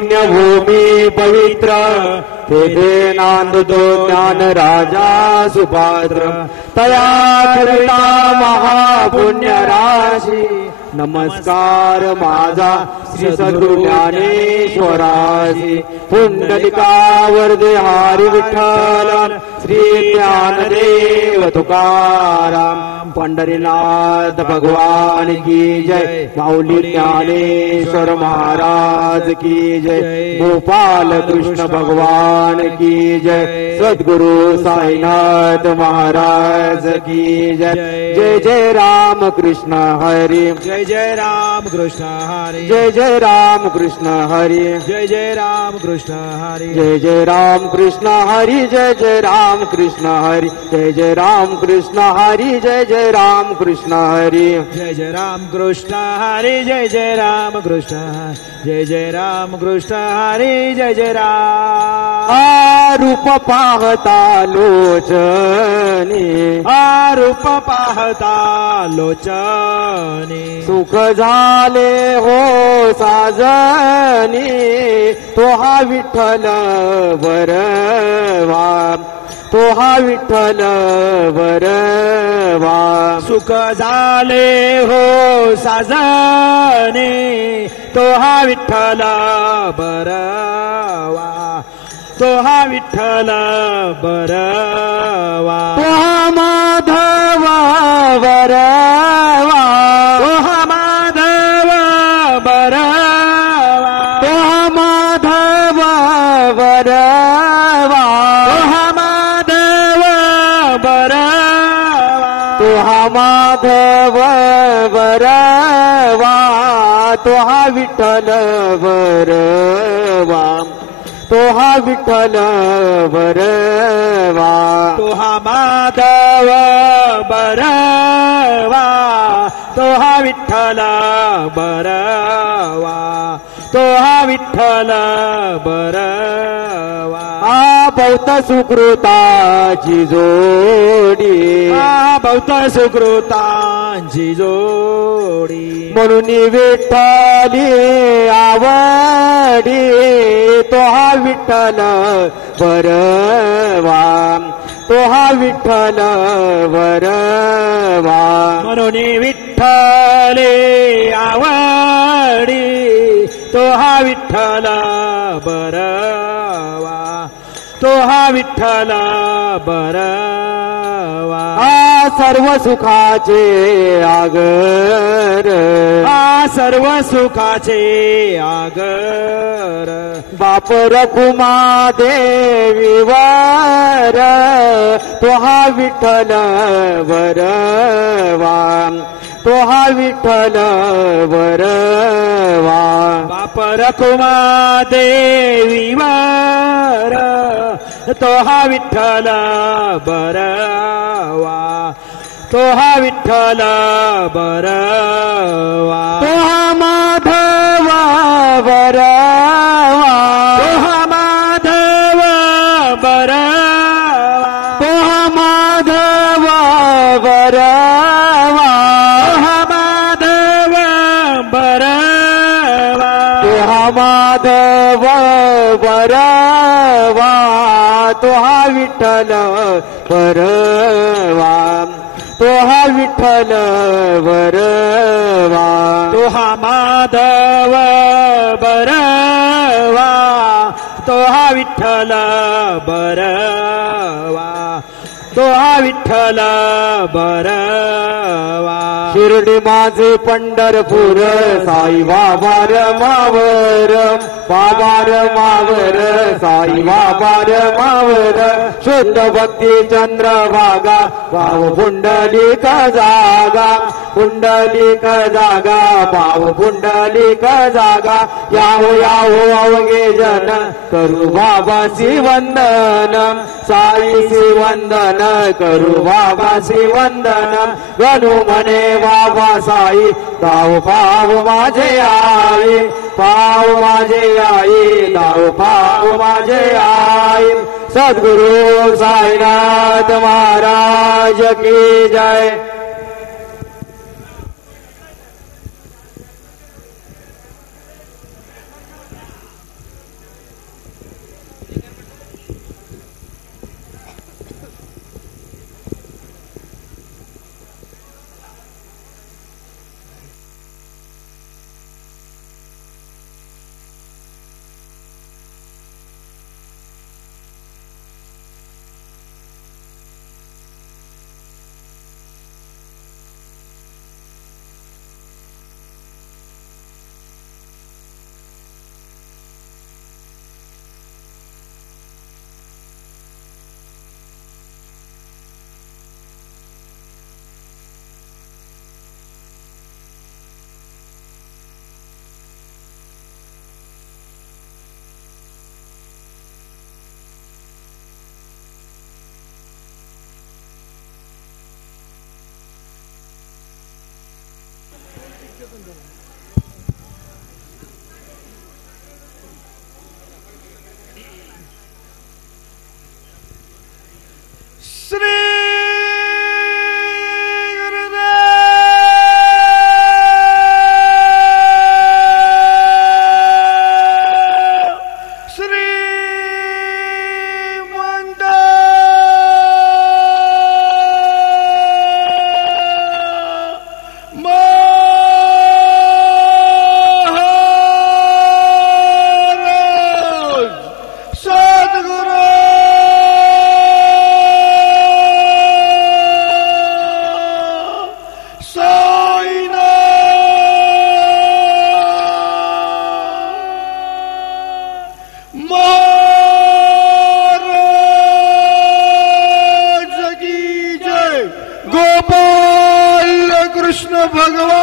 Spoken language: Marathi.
पुण्यभूमी पवित्र तेथे नांदतो ज्ञान राजा सुपात्र तया ठरता महापुण्य राशी नमस्कार माझा श्री सद्गुरु ज्ञानेश्वरासी पुंडलिकावर हरी विठ्ठल श्री ज्ञानदेव तुकाराम पंढरीनाथ भगवान की जय माऊली ज्ञानेश्वर महाराज की जय गोपाल कृष्ण भगवान की जय सद्गुरु साईनाथ महाराज की जय जय जय राम कृष्ण हरि जय जय राम कृष्ण हरि जय जय राम कृष्ण हरि जय जय राम कृष्ण हरि जय जय राम कृष्ण हरि जय जय राम कृष्ण हरि जय जय राम कृष्ण हरि जय जय राम कृष्ण हरि जय जय राम कृष्ण हरि जय जय राम कृष्ण जय जय राम कृष्ण हरि जय जय राम रूप पाहता लोचनी रूप पाहता लोचनी सुख झाले हो साजनी तो हा विठ्ठल बरवा तो हा विठ्ठल बरवा सुख झाले हो साजने तो हा विठ्ठल बरवा तो हा विठ्ठल बरवा तो हा माधव बरवा तो हा माधव बरवा तो हा माधव बरवा तो हा माधव बरवा तो हा माधव बरवा तो हा विठ्ठल बरवा तो हा विठ्ठल बरवा तो हा माधव बरवा तो हा विठ्ठल बरवा तो हा विठ्ठल बरवा बहुत सुकृताची जोडी बहुत सुकृतांची जोडी म्हणून विठ्ठली आवडी तो हा विठ्ठल बरवा तो हा विठ्ठल बरवा म्हणून विठ्ठले आवडी तो हा विठ्ठल बरवा तो हा विठ्ठल बरवा सर्व सुखाचे आगर सर्व सुखाचे आगर बाप रखुमा देवीवर तो हा विठ्ठल बरवा तो हा विठ्ठल बरवा बाप रखुमा देवीवर तो हा विठ्ठल बरवा तो हा विठ्ठल बरवा तो हा माधव बरवा तो हा माधव बरवा तो हा माधव बरवा तो हा माधव बरवा तो हा माधव बरवा तो हा विठ्ठल बरवा तो हा विठ्ठल बरवा तो हा माधव बरवा तो हा विठ्ठल बरवा तो हा विठ्ठल बरवा शिर्डी माझे पंढरपूर साई बाबार मावर बाबार मावर साई बाबार मावर शुद्ध भक्ती चंद्रभागा भाव पुंडलिक जागा पुंडलिक जागा भाव पुंडलिक जागा याहो याहो अवघे जन करू बाबासी वंदन साईसी वंदन करू बाबासी वंदन गणू म्हणे बाबा साई दाव पाव माझे आई पाव माझे आई दाव पाव माझे आई सद्गुरु साईनाथ महाराज की जय। भगवान